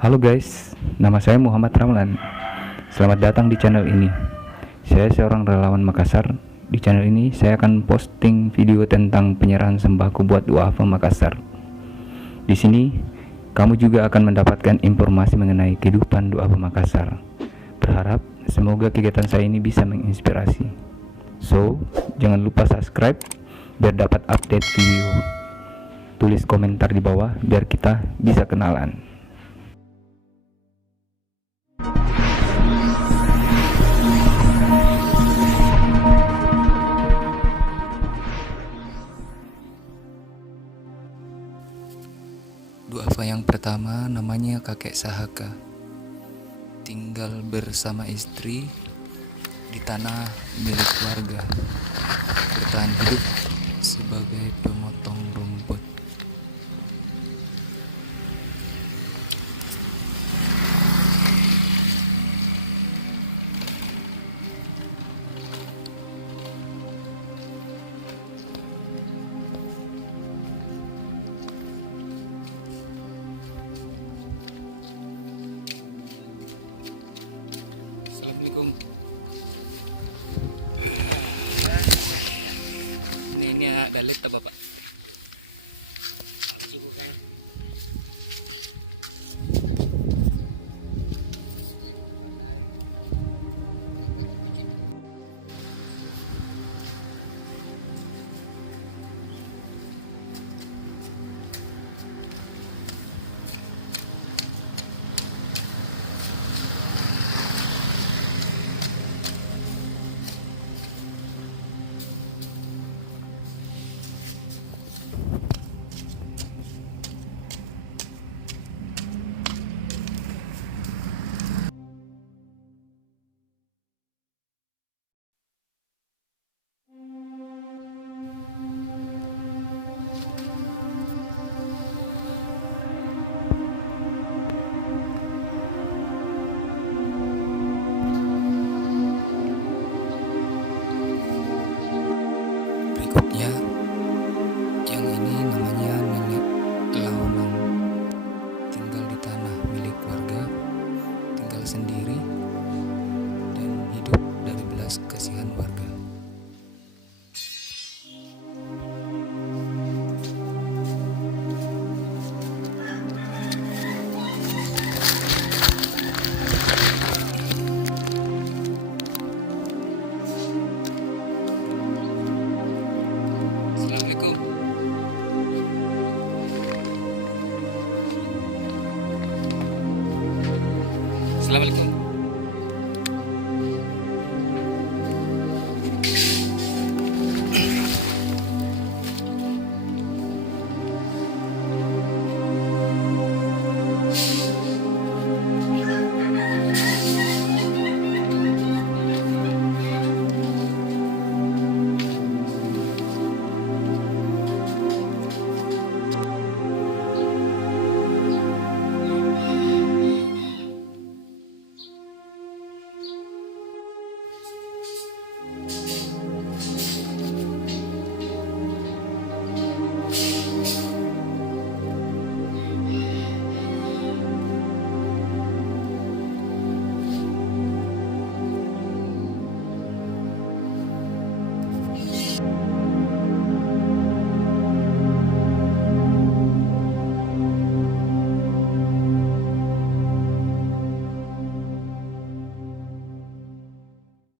Halo guys, nama saya Muhammad Ramlan. Selamat datang di channel ini. Saya seorang relawan Makassar. Di channel ini saya akan posting video tentang penyerahan sembako buat duafa Makassar. Di sini kamu juga akan mendapatkan informasi mengenai kehidupan duafa Makassar. Berharap semoga kegiatan saya ini bisa menginspirasi. So, jangan lupa subscribe biar dapat update video. Tulis komentar di bawah biar kita bisa kenalan. Duafa yang pertama namanya kakek Sahaka. Tinggal bersama istri di tanah milik warga. Bertahan hidup sebagai pemotong rumput. Assalamualaikum. Ini ada lihat apa Pak? Berikutnya, yang ini namanya Nenek Laonang. Tinggal di tanah milik warga, tinggal sendiri, dan hidup dari belas kasihan warga. Assalamualaikum. Assalamualaikum.